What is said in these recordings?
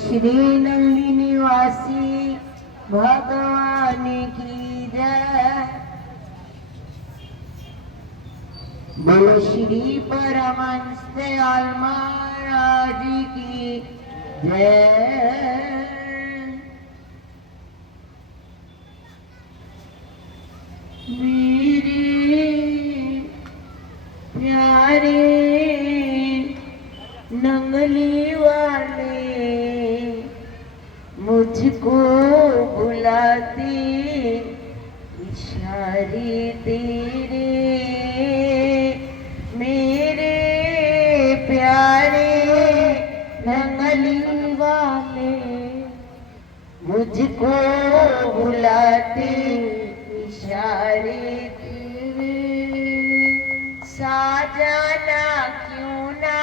श्री नंदी निवासी भगवान की जय। बोलो श्री परमहंस दयाल महाराज की जय। मेरे प्यारे नंगली वाले मुझको बुलाते इशारे तेरे। मेरे प्यारे नंगली वाले मुझको बुलाते इशारे तेरे। साजना क्यों ना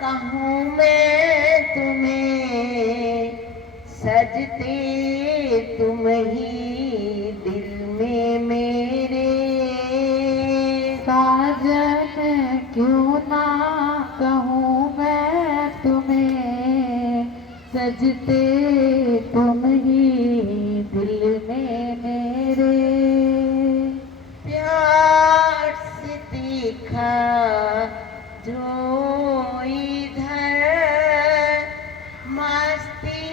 कहूँ मैं तुम्हें, सजते तुम ही दिल में मेरे। साजन क्यों ना कहूँ मैं तुम्हें, सजते तुम ही दिल में मेरे। प्यार से देखा जो इधर, मस्ती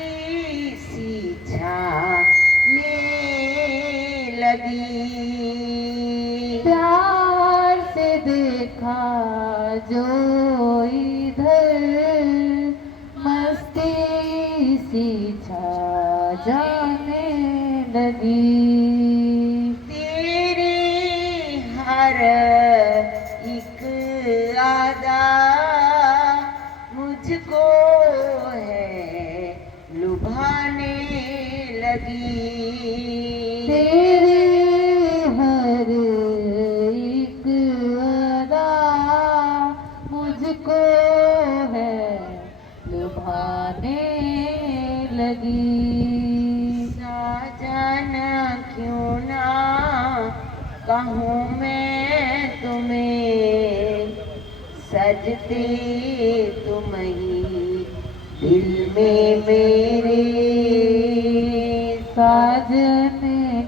सी छाने लगी। प्यार से देखा जो इधर, मस्ती सी छा जाने लगी। तेरे हर एक अदा मुझको है लुभाने लगी। तेरे हर एक अदा मुझको है लुभाने लगी। साजना क्यों ना कहूँ मैं तुम्हें, सजते तुम ही दिल में मेरे। साजन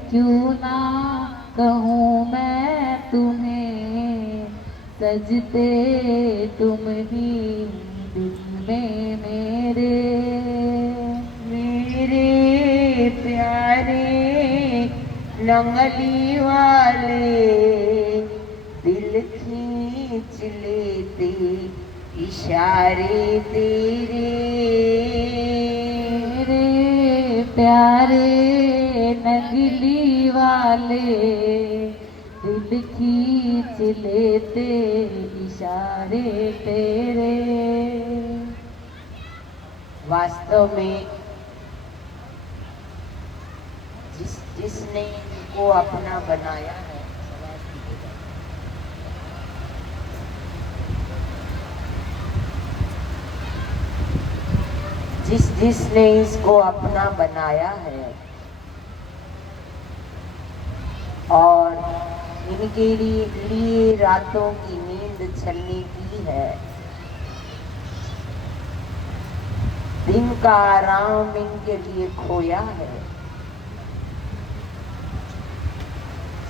क्यों ना कहूँ मैं तुम्हें, सजते तुम ही दिल में मेरे। मेरे प्यारे नंगली वाले दिल खींच लेते इशारे तेरे। मेरे प्यारे नगली वाले दिल खींच लेते इशारे तेरे। वास्तव में जिसने इनको अपना बनाया है, जिसने इसको अपना बनाया है और इनके लिए रातों की नींद छलने की है, दिन का आराम इनके लिए खोया है,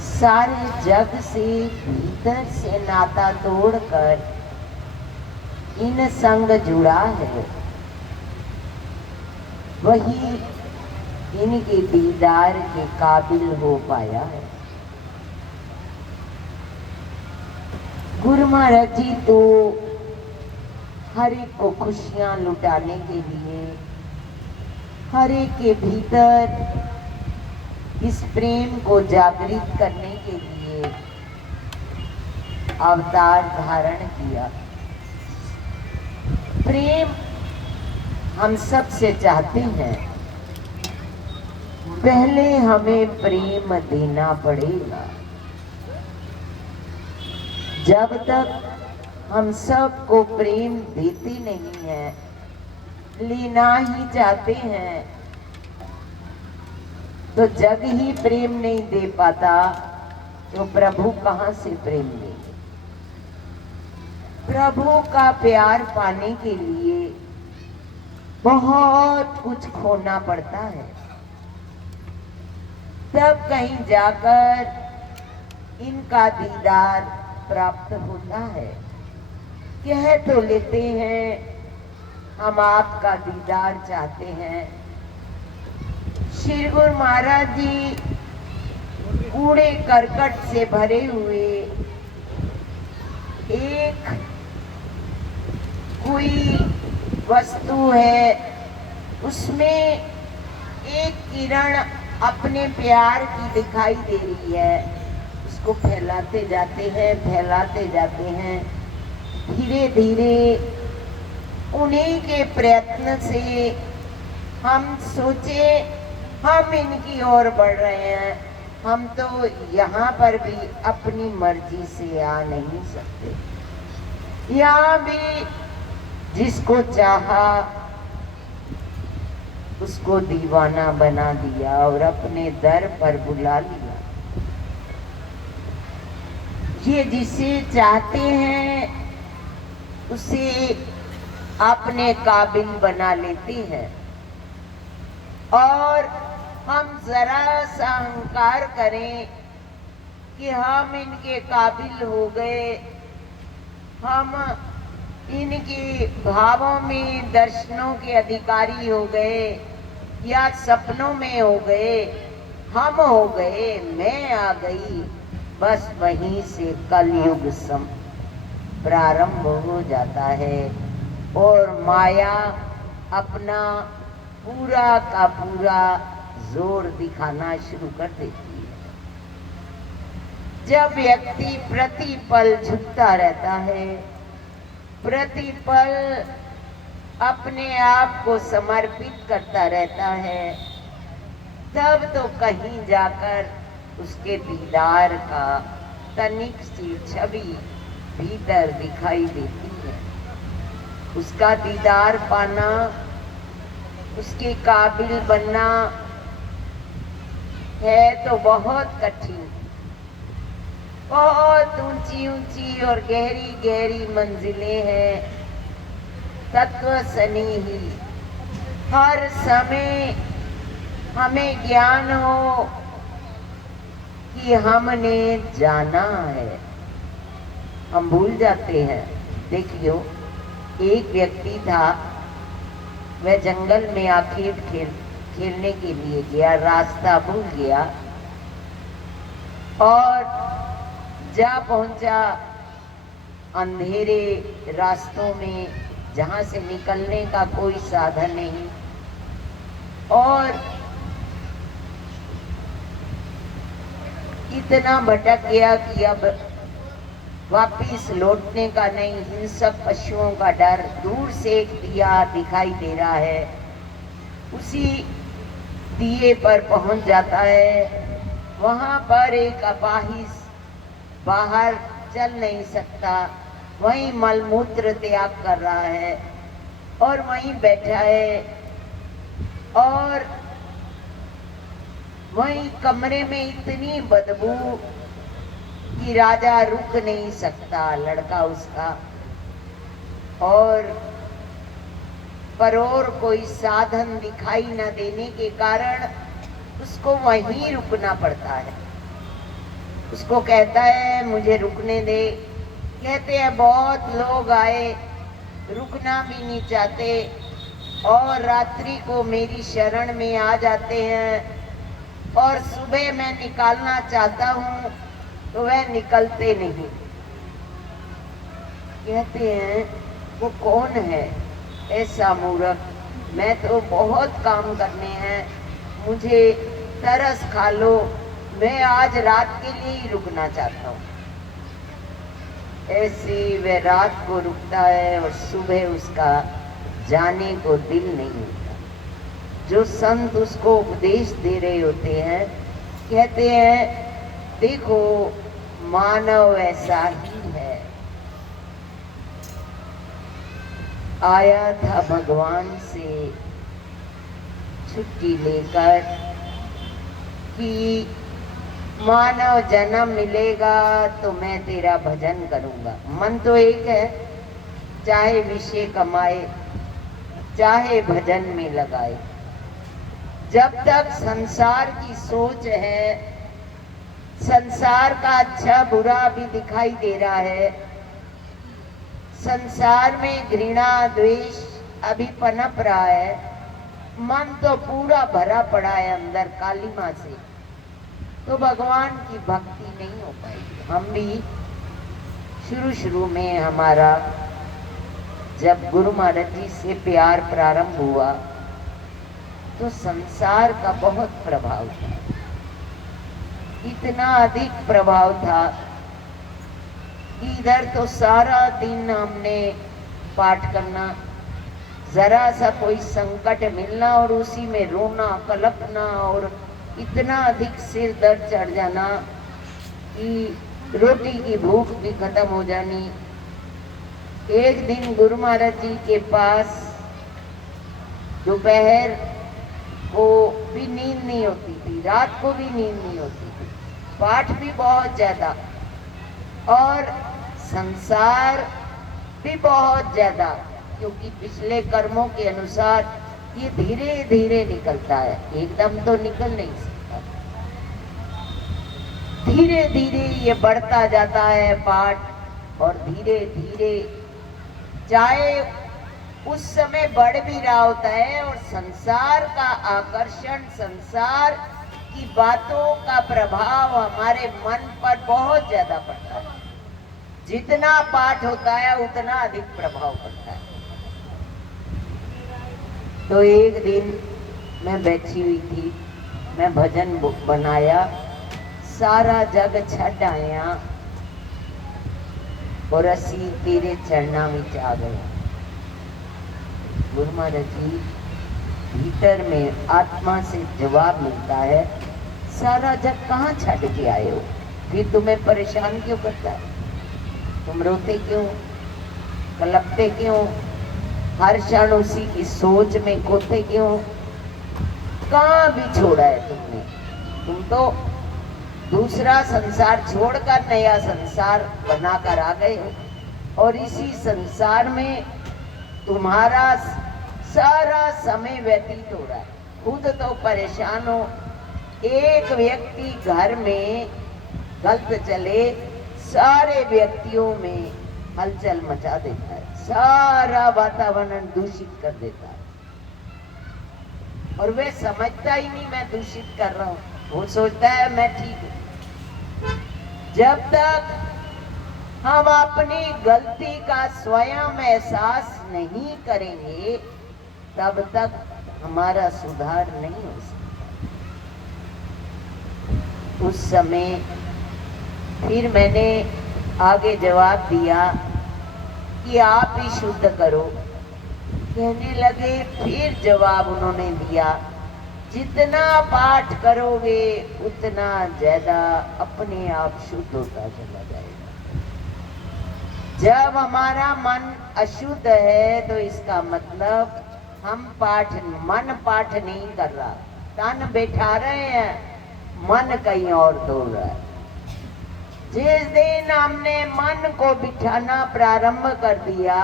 सारे जग से भीतर से नाता तोड़कर इन संग जुड़ा है, वही इनके दीदार के काबिल हो पाया है। गुरु महाराज जी तो हर एक को खुशियां लुटाने के लिए, हर एक के भीतर इस प्रेम को जागृत करने के लिए अवतार धारण किया। प्रेम हम सब से चाहते हैं, पहले हमें प्रेम देना पड़ेगा। जब तक हम सबको प्रेम देते नहीं हैं, लेना ही चाहते हैं, तो जग ही प्रेम नहीं दे पाता तो प्रभु कहां से प्रेम देंगे। प्रभु का प्यार पाने के लिए बहुत कुछ खोना पड़ता है, तब कहीं जाकर इनका दीदार प्राप्त होता है। कह तो लेते हैं हम आपका दीदार चाहते हैं। श्री गुरु महाराज जी कूड़े करकट से भरे हुए एक कोई वस्तु है, उसमें एक किरण अपने प्यार की दिखाई दे रही है। उसको फैलाते जाते हैं, फैलाते जाते हैं। धीरे धीरे उन्हीं के प्रयत्न से हम सोचे हम इनकी ओर बढ़ रहे हैं। हम तो यहाँ पर भी अपनी मर्जी से आ नहीं सकते। यहाँ भी जिसको चाहा उसको दीवाना बना दिया और अपने दर पर बुला लिया। ये जिसे चाहते हैं उसे अपने काबिल बना लेते हैं, और हम जरा सा अहंकार करें कि हम इनके काबिल हो गए, हम इनके भावों में दर्शनों के अधिकारी हो गए, या सपनों में हो गए, हम हो गए, मैं आ गई, बस वहीं से कलयुग प्रारंभ हो जाता है और माया अपना पूरा का पूरा जोर दिखाना शुरू कर देती है। जब व्यक्ति प्रतिपल झुकता रहता है, प्रतिपल अपने आप को समर्पित करता रहता है, तब तो कहीं जाकर उसके दीदार का तनिक सी छवि भीतर दिखाई देती है। उसका दीदार पाना, उसके काबिल बनना है तो बहुत कठिन। बहुत ऊंची ऊंची और गहरी गहरी मंजिलें हैं। तत्व सन्निही हर समय हमें ज्ञान हो कि हमने जाना है, हम भूल जाते हैं। देखियो, एक व्यक्ति था, वह जंगल में आखिर खेलने के लिए गया, रास्ता भूल गया और जा पहुंचा अंधेरे रास्तों में जहां से निकलने का कोई साधन नहीं, और इतना भटक गया कि अब वापिस लौटने का नहीं। हिंसक पशुओं का डर, दूर से एक दिया दिखाई दे रहा है, उसी दिए पर पहुंच जाता है। वहां पर एक अपाहिज बाहर चल नहीं सकता, वहीं मलमूत्र त्याग कर रहा है और वहीं बैठा है, और वहीं कमरे में इतनी बदबू कि राजा रुक नहीं सकता, लड़का उसका, और पर और कोई साधन दिखाई न देने के कारण उसको वहीं रुकना पड़ता है। उसको कहता है मुझे रुकने दे। कहते हैं बहुत लोग आए, रुकना भी नहीं चाहते और रात्रि को मेरी शरण में आ जाते हैं, और सुबह मैं निकालना चाहता हूँ तो वह निकलते नहीं। कहते हैं वो कौन है ऐसा मूर्ख, मैं तो बहुत काम करने हैं, मुझे तरस खा लो, मैं आज रात के लिए ही रुकना चाहता हूँ। ऐसे वह रात को रुकता है और सुबह उसका जाने को दिल नहीं होता। जो संत उसको उपदेश दे रहे होते हैं, कहते हैं देखो मानव ऐसा ही है, आया था भगवान से छुट्टी लेकर कि मानव जन्म मिलेगा तो मैं तेरा भजन करूंगा। मन तो एक है, चाहे विषय कमाए, चाहे भजन में लगाए। जब तक संसार की सोच है, संसार का अच्छा बुरा भी दिखाई दे रहा है, संसार में घृणा द्वेष अभी पनप रहा है, मन तो पूरा भरा पड़ा है अंदर कालिमा से, तो भगवान की भक्ति नहीं हो पाएगी। हम भी शुरू में हमारा जब गुरु महाराज जी से प्यार प्रारंभ हुआ तो संसार का बहुत प्रभाव था, इतना अधिक प्रभाव था कि इधर तो सारा दिन हमने पाठ करना, जरा सा कोई संकट मिलना और उसी में रोना कलपना और इतना अधिक सिर दर्द चढ़ जाना कि रोटी की भूख भी खत्म हो जानी। एक दिन गुरु महाराज जी के पास दोपहर को भी नींद नहीं होती थी, रात को भी नींद नहीं होती थी, पाठ भी बहुत ज्यादा और संसार भी बहुत ज्यादा, क्योंकि पिछले कर्मों के अनुसार ये धीरे धीरे निकलता है, एकदम तो निकल नहीं सकता, धीरे धीरे ये बढ़ता जाता है पाठ। और धीरे धीरे चाहे उस समय बढ़ भी रहा होता है और संसार का आकर्षण, संसार की बातों का प्रभाव हमारे मन पर बहुत ज्यादा पड़ता है, जितना पाठ होता है उतना अधिक प्रभाव पड़ता है। तो एक दिन मैं बैठी हुई थी, मैं भजन बनाया, सारा जग छड़ आया और असी तेरे चरणा विच आ गए। गुरु महाराज जी भीतर में आत्मा से जवाब मिलता है, सारा जग कहाँ छड़ के आए हो, फिर तुम्हें परेशान क्यों करता है, तुम रोते क्यों, कलपते क्यों, हर क्षण उसी की सोच में खोते क्यों, कहाँ भी छोड़ा है तुमने, तुम तो दूसरा संसार छोड़कर नया संसार बनाकर आ गए हो और इसी संसार में तुम्हारा सारा समय व्यतीत हो रहा है, खुद तो परेशान हो। एक व्यक्ति घर में गलत चले, सारे व्यक्तियों में हलचल मचा देता है, सारा वातावरण दूषित कर देता है और वे समझता ही नहीं मैं दूषित कर रहा हूँ, वो सोचता है मैं ठीक हूँ। जब तक हम अपनी गलती का स्वयं एहसास नहीं करेंगे तब तक हमारा सुधार नहीं हो सकता। उस समय फिर मैंने आगे जवाब दिया कि आप ही शुद्ध करो। कहने लगे, फिर जवाब उन्होंने दिया, जितना पाठ करोगे उतना ज्यादा अपने आप शुद्ध होता चला जाएगा। जब हमारा मन अशुद्ध है तो इसका मतलब हम मन पाठ नहीं कर रहा, तन बैठा रहे हैं, मन कहीं और दौड़ रहा है। जिस दिन हमने मन को बिठाना प्रारंभ कर दिया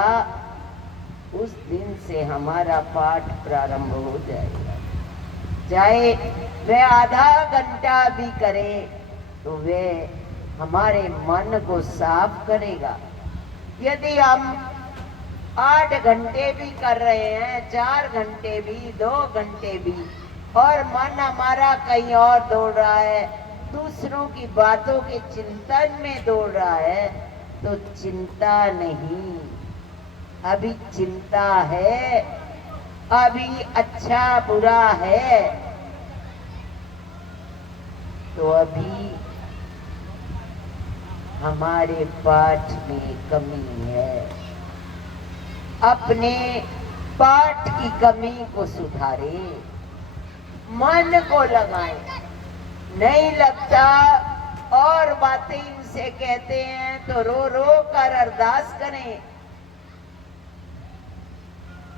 उस दिन से हमारा पाठ प्रारंभ हो जाएगा। चाहे वे आधा घंटा भी करें तो वे हमारे मन को साफ करेगा। यदि हम 8 घंटे भी कर रहे हैं, 4 घंटे भी, 2 घंटे भी, और मन हमारा कहीं और दौड़ रहा है, दूसरों की बातों के चिंतन में दौड़ रहा है, तो चिंता नहीं, अभी चिंता है, अभी अच्छा बुरा है, तो अभी हमारे पाठ में कमी है। अपने पाठ की कमी को सुधारे, मन को लगाएं, नहीं लगता और बातें इनसे कहते हैं तो रो रो कर अरदास करें,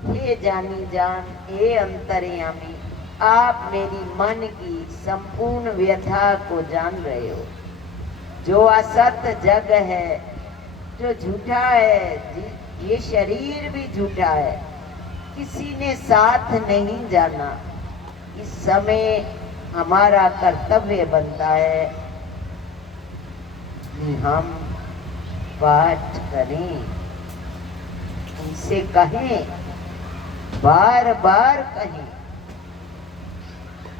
हे जानी जान, हे अंतर्यामी, आप मेरी मन की संपूर्ण व्यथा को जान रहे हो। जो असत जग है, जो झूठा है, ये शरीर भी झूठा है, किसी ने साथ नहीं जाना। इस समय हमारा कर्तव्य बनता है कि हम पाठ करें, उनसे कहें, बार बार कहें,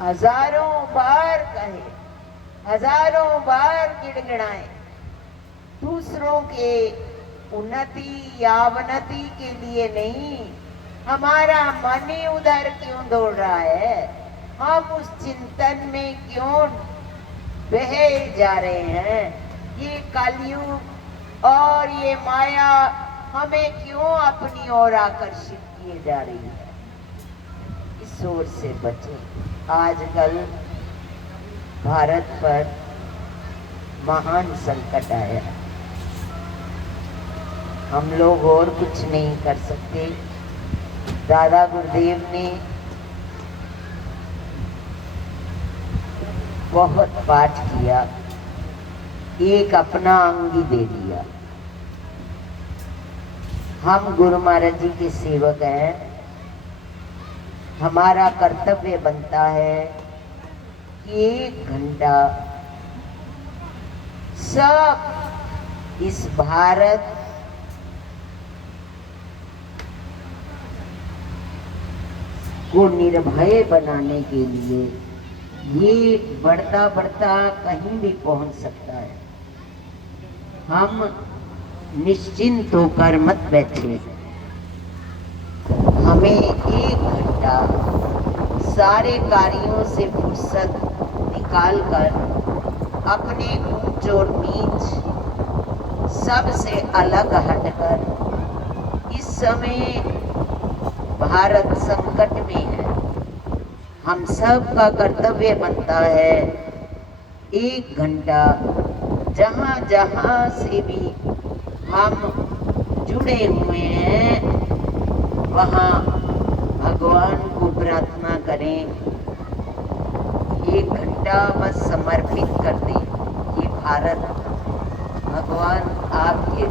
हजारों बार कहें, हजारों बार गिड़गिड़ाएं। दूसरों के उन्नति या अवनति के लिए नहीं, हमारा मन ही उधर क्यों दौड़ रहा है, हम उस चिंतन में क्यों बहे जा रहे हैं। ये कलयुग और ये माया हमें क्यों अपनी ओर आकर्षित किए जा रही है। इस ओर से बचें। आजकल भारत पर महान संकट आया है, हम लोग और कुछ नहीं कर सकते। दादा गुरुदेव ने बहुत पाठ किया, एक अपना अंग ही दे दिया। हम गुरु महाराज जी के सेवक हैं, हमारा कर्तव्य बनता है कि 1 घंटा सब इस भारत को निर्भय बनाने के लिए, ये बढ़ता बढ़ता कहीं भी पहुंच सकता है। हम निश्चिंत होकर मत बैठे, हमें 1 घंटा सारे कार्यों से फुर्सत निकालकर अपने ऊंच और नीच सबसे अलग हटकर, इस समय भारत संकट में है, हम सब का कर्तव्य बनता है 1 घंटा जहाँ जहाँ से भी हम जुड़े हुए हैं वहाँ भगवान को प्रार्थना करें, 1 घंटा बस समर्पित कर दें। ये भारत भगवान आपके